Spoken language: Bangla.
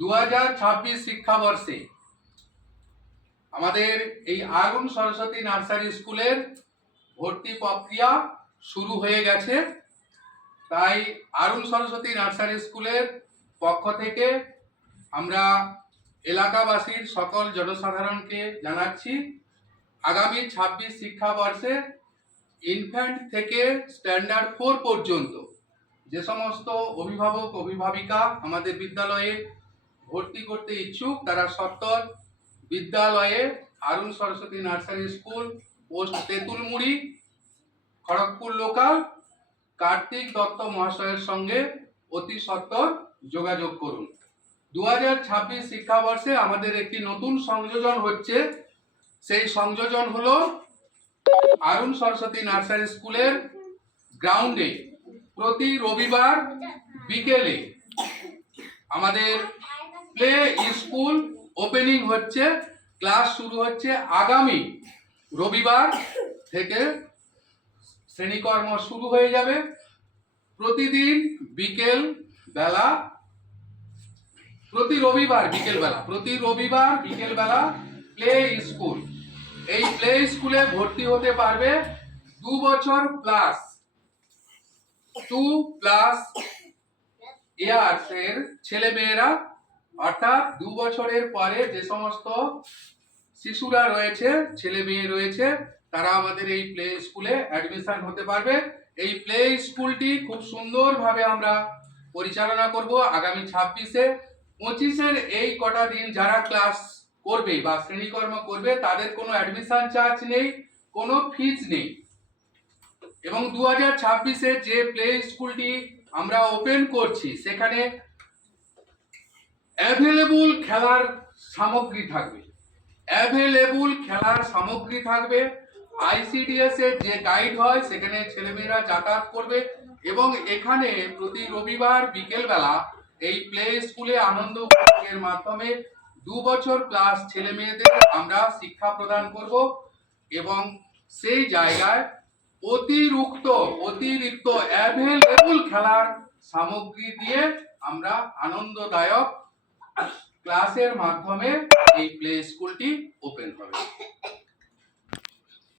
2026 শিক্ষাবর্ষে আমাদের এই আগুন সরস্বতী নার্সারি স্কুলের ভর্তি প্রক্রিয়া শুরু হয়ে গেছে। তাই আরুণ সরস্বতী নার্সারি স্কুলের পক্ষ থেকে আমরা এলাকাবাসীর সকল জনসাধারণকে জানাচ্ছি, আগামী 26 শিক্ষাবর্ষে ইনফ্যান্ট থেকে স্ট্যান্ডার্ড 4 পর্যন্ত যে সমস্ত অভিভাবক অভিভাবিকা আমাদের বিদ্যালয়ে ভর্তি করতে ইচ্ছুক তারা সত্তর বিদ্যালয়ে Arun Saraswati nursery school, post Tentulmuri, Kharagpur local, Kartik Dutta মহাশয়ের সঙ্গে অতি সত্বর যোগাযোগ করুন। 2026 শিক্ষাবর্ষে আমাদের একটি নতুন সংযোজন হচ্ছে। সেই সংযোজন হলো আরুণ সরস্বতী নার্সারি স্কুলের গ্রাউন্ডে প্রতি রবিবার বিকেলে আমাদের প্লে স্কুল ওপেনিং হচ্ছে। ক্লাস শুরু হচ্ছে আগামী রবিবার থেকে, শ্রেণীকর্ম শুরু হয়ে যাবে। প্রতিদিন বিকেল বেলা, প্রতি রবিবার বিকেল বেলা প্লে স্কুল। এই প্লে স্কুলে ভর্তি হতে পারবে 2 বছর প্লাস 2+ ইয়ার্স এর ছেলে মেয়েরা, অর্থাৎ 2 বছরের পরে যে সমস্ত শিশুরা রয়েছে, ছেলে মেয়ে রয়েছে, তারা আমাদের এই প্লে স্কুলে অ্যাডমিশন হতে পারবে। এই প্লে স্কুলটি খুব সুন্দরভাবে আমরা পরিচালনা করব। আগামী 26-এ 25-এর এই কটা দিন যারা ক্লাস করবে বা শ্রেণীকর্ম করবে তাদের কোনো অ্যাডমিশন চার্জ নেই, কোনো ফিজ নেই। এবং 2026-এ যে প্লে স্কুলটি আমরা ওপেন করছি সেখানে অ্যাভেলেবল খেলার সামগ্রী থাকবে। ICDS এর যে গাইড হয় সেখানে ছেলেমেয়েরা যাতায়াত করবে এবং এখানে প্রতি রবিবার বিকেল বেলা এই প্লে স্কুলে আনন্দ উপভোগের মাধ্যমে 2 বছর প্লাস ছেলে মেয়েদের আমরা শিক্ষা প্রদান করব এবং সেই জায়গায় অতিরিক্ত অ্যাভেলেবল খেলার সামগ্রী দিয়ে আমরা আনন্দদায়ক ক্লাসের মাধ্যমে এই প্লে স্কুলটি ওপেন হবে।